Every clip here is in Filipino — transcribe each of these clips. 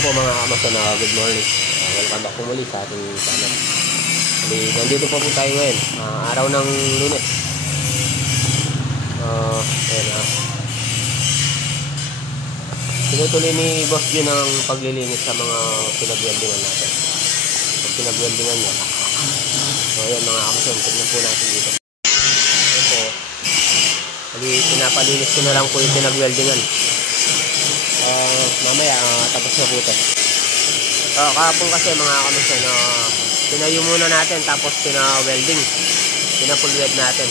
Ayan po mga kamason, good morning. Welcome back po muli sa ating channel. Nandito po tayo ngayon, araw ng Lunes. Ayan, tinutuloy ni Boss Jun ang paglilinis sa mga pinag-weldingan natin. Pag pinag-weldingan niya. So ayan mga kamason, tignan po natin dito. Ayan po. Pinapalinis ko na lang po yung pinag-weldingan. Mamaya tapos na po ito. Kahapon kasi mga kamason, pinayo muna natin tapos pina-welding, pina-full weld natin.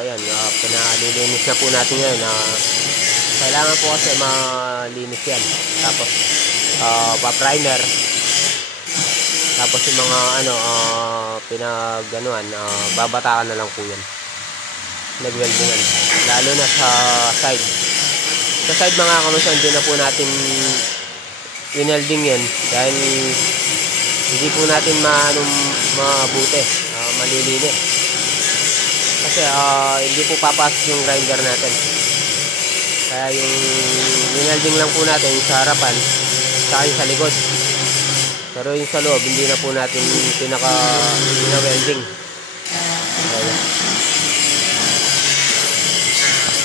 Ayan, pinalilinis na po natin ngayon. Kailangan po kasi malinis yan. Tapos pa-primer. Tapos yung mga pinag-ganuan, babatakan na lang po yan. Nag-weldingan. Lalo na sa side. Sa side mga kamason, hindi na po natin winelding yan dahil hindi po natin mabuti, malilinis. Kasi hindi po papasok yung grinder natin. Kaya yung winelding lang po natin sa harapan, saka yung sa likod. Pero yung sa loob, hindi na po natin pinaka-welding.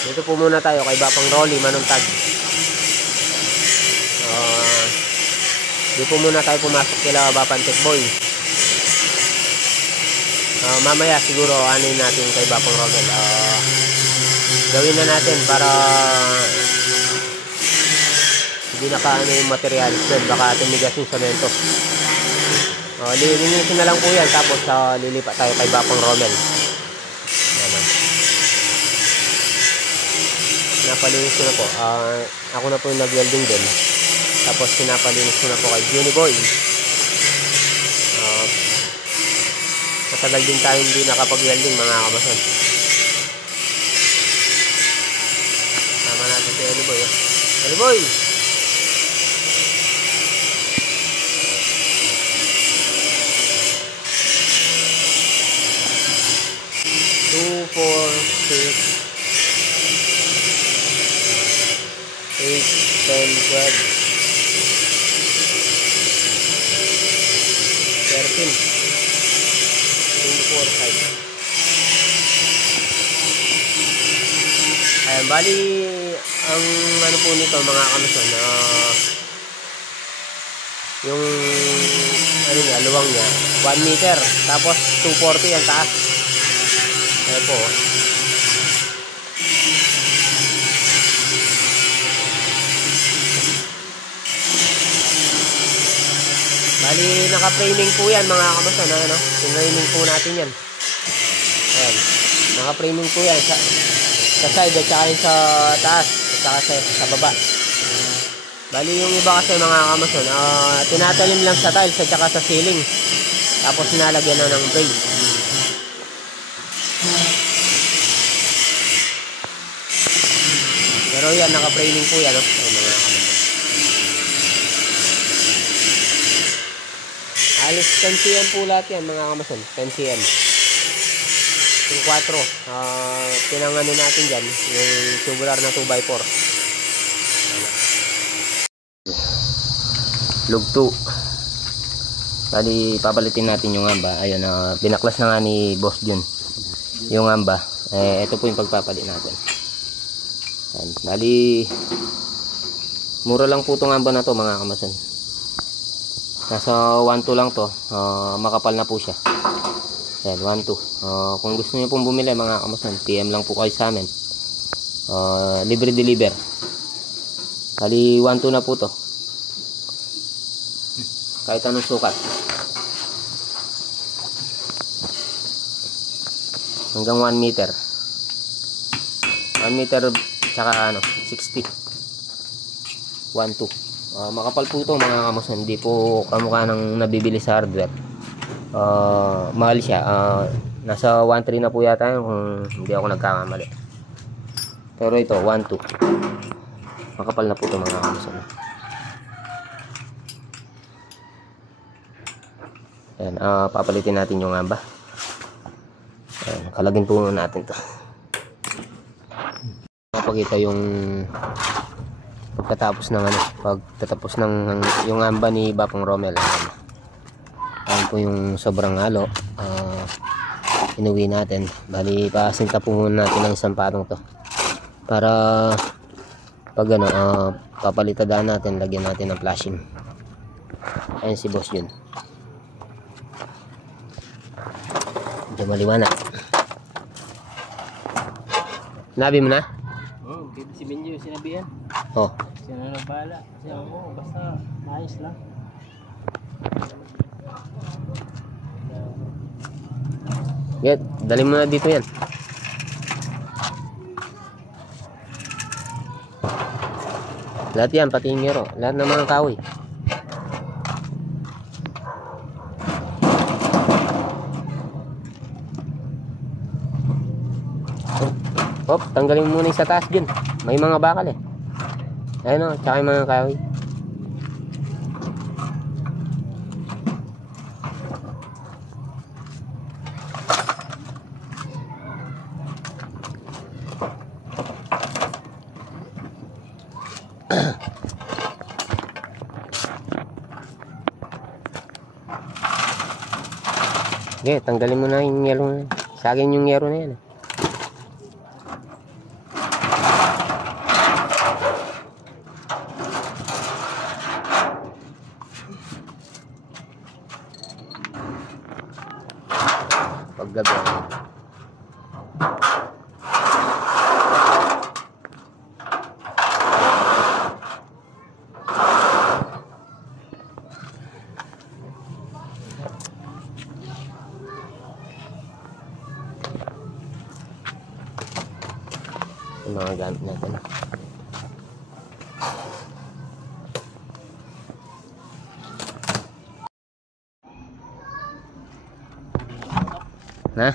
Dito po muna tayo kay Bapang Rolly Manuntag. Dito po muna tayo pumasok kila Bapang Techboy. Mamaya siguro anin natin kay Bapang Rolly. Gawin na natin para hindi nakaano yung materials doon, baka tumigas yung semento. Lilinisin na lang po yan, tapos lilipat tayo kay Bapang Rommel. Napalinis ko na po. Ako na po yung nag-welding din. Tapos pinapalinis ko na po kay Juniboy. Matagal din tayo hindi nakapag-welding mga kamason. Tama natin si Eliboy. Eliboy! Two, four, six, 8, 10, 12, 13, 24, 5. Ayan, bali ang ano po nito mga kamason, yung ano niya, luwang niya 1 meter, tapos 240 ang taas. Ayan po. Bali, naka-framing po yan mga kamason. Framing po natin yan. Ayan. Naka-framing po yan sa side at saka sa taas at saka sa baba. Bali, yung iba kasi mga kamason, tinatalim lang sa tiles at saka sa ceiling. Tapos nalagyan na ng braid. Pero yan, naka-framing po yan. Ayan, mga kamason. Alis 10 cm po lahat yan mga kamason, 10 cm. Yung 4, pinangano natin dyan, yung tubular na 2x4. Lug 2. Bali, papalitin natin yung amba. Ayun, binaklas na nga ni Boss Jun yung amba. Ito po yung pagpapalit natin. Ayan. Bali, mura lang po itong amba na to mga kamason. Nasa 1.2 lang to, makapal na po siya. Ayan, 1.2. Kung gusto niyo pong bumili mga kamason, PM lang po kayo sa amin. Libre deliver. Kali 1.2 na po to. Kahit anong sukat. Hanggang 1 meter. 1 meter tsaka 60. 1.2. Makapal po ito mga kamason, hindi po kamukha ng nabibili sa hardware. Mahal siya. Nasa 1.3 na po yata yun kung hindi ako nagkakamali. Pero ito 1.2. Makapal na po ito mga kamason. Ayan, papalitin natin yung amba. Ayan, kalagin po natin to. Mapakita yung pagkatapos ng pagtatapos ng yung amba ni Bapong Romel. Ayan po yung sobrang halo. Inuwi natin. Bali, pasinta po muna natin ng isang patong to para pag papalitadaan natin, lagyan natin ng flashing. Ayan si boss yun. Medyo maliwanag. Nabi mo na? Oo, si Benjo yung sinabihan. Oh. Sino na bahala. Kasi ako, basta maayos lang. Get, dali mo na dito yan. Lahat yan, pati yung ngero. Lahat ng mga kahoy. Hop, tanggalin mo muna yung sa taas dyan. May mga bakal eh. Ayun o, tsaka yung mga kahoy. Okay, tanggalin mo na yung yero na. Sa akin yung yero na yan. Paggabi. Yung mga gamit natin. Na?